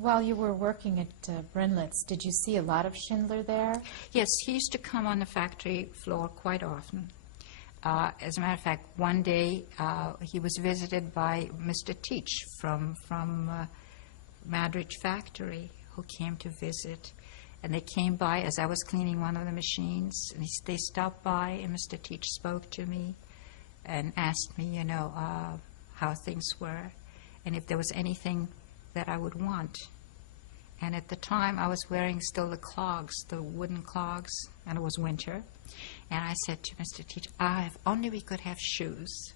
While you were working at Brinlitz, did you see a lot of Schindler there? Yes, he used to come on the factory floor quite often. As a matter of fact, one day he was visited by Mr. Teach from Madridge factory, who came to visit. And they came by as I was cleaning one of the machines, and they stopped by, and Mr. Teach spoke to me and asked me, how things were, and if there was anything that I would want. And at the time, I was wearing still the clogs, the wooden clogs, and it was winter. And I said to Mr. Teach, if only we could have shoes.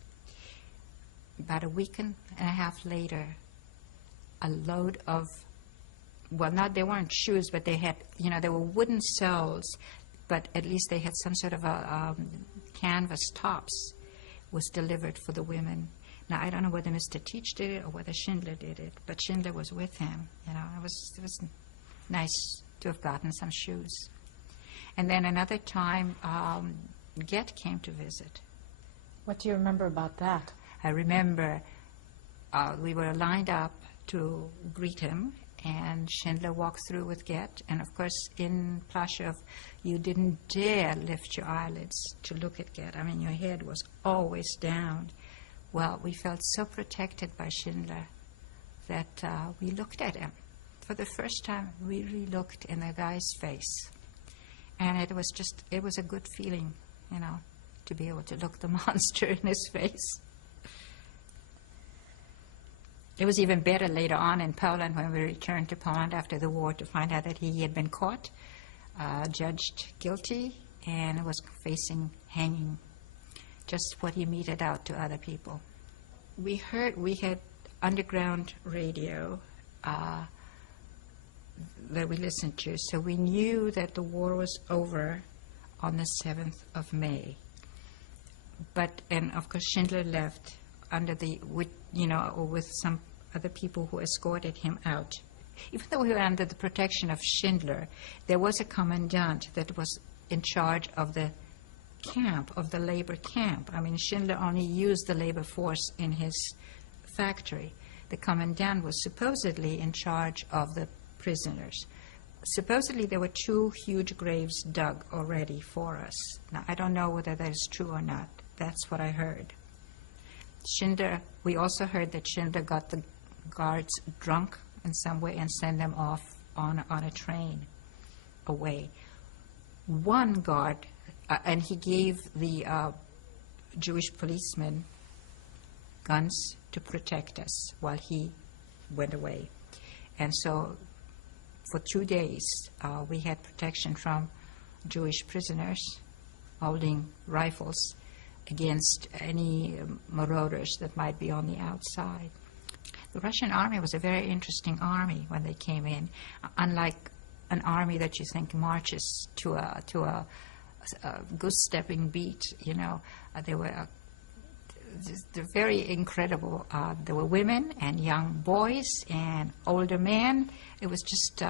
About a week and a half later, a load of, they weren't shoes, but they had, they were wooden soles, but at least they had some sort of a canvas tops, was delivered for the women. Now, I don't know whether Mr. Teach did it or whether Schindler did it, but Schindler was with him. It was nice to have gotten some shoes. And then another time, Goethe came to visit. What do you remember about that? I remember we were lined up to greet him, and Schindler walked through with Goethe. And of course, in Plaszow, you didn't dare lift your eyelids to look at Goethe. I mean, your head was always down. Well, we felt so protected by Schindler that we looked at him. For the first time, we really looked in the guy's face. And it was a good feeling, to be able to look the monster in his face. It was even better later on in Poland, when we returned to Poland after the war, to find out that he had been caught, judged guilty, and was facing hanging. Just what he meted out to other people. We had underground radio that we listened to, so we knew that the war was over on the 7th of May. And of course Schindler left with some other people who escorted him out. Even though we were under the protection of Schindler, there was a commandant that was in charge of the camp, of the labor camp. I mean, Schindler only used the labor force in his factory. The commandant was supposedly in charge of the prisoners. Supposedly there were 2 huge graves dug already for us. Now, I don't know whether that is true or not. That's what I heard. We also heard that Schindler got the guards drunk in some way and sent them off on a train away. One guard, and he gave the Jewish policemen guns to protect us while he went away. And so for 2 days, we had protection from Jewish prisoners holding rifles against any marauders that might be on the outside. The Russian army was a very interesting army when they came in, unlike an army that you think marches to a goose-stepping beat. They were they're very incredible. There were women and young boys and older men. It was just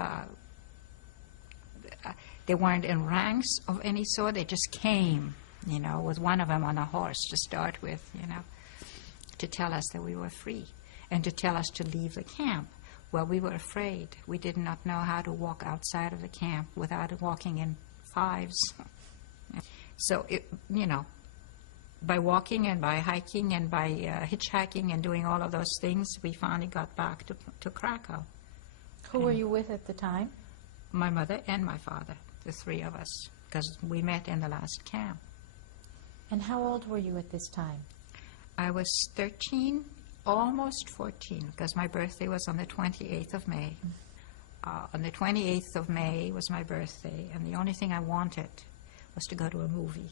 they weren't in ranks of any sort. They just came, with one of them on a horse to start with, to tell us that we were free and to tell us to leave the camp. Well, we were afraid. We did not know how to walk outside of the camp without walking in fives. So, by walking and by hiking and by hitchhiking and doing all of those things, we finally got back to Krakow. Who were you with at the time? My mother and my father, the 3 of us, because we met in the last camp. And how old were you at this time? I was 13, almost 14, because my birthday was on the 28th of May. On the 28th of May was my birthday, and the only thing I wanted was to go to a movie.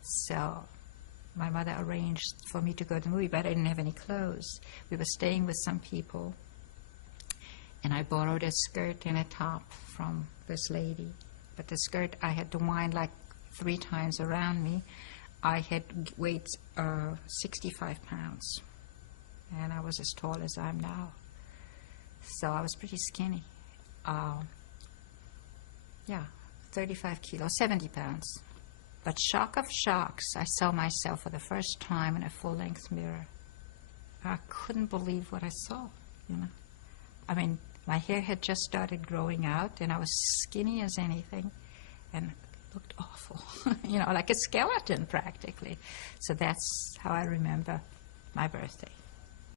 So my mother arranged for me to go to the movie, but I didn't have any clothes. We were staying with some people, and I borrowed a skirt and a top from this lady. But the skirt, I had to wind like 3 times around me. I had weighed 65 pounds, and I was as tall as I am now. So I was pretty skinny. 35 kilos, 70 pounds. But shock of shocks, I saw myself for the first time in a full-length mirror. I couldn't believe what I saw, I mean, my hair had just started growing out, and I was skinny as anything, and looked awful, like a skeleton practically. So that's how I remember my birthday.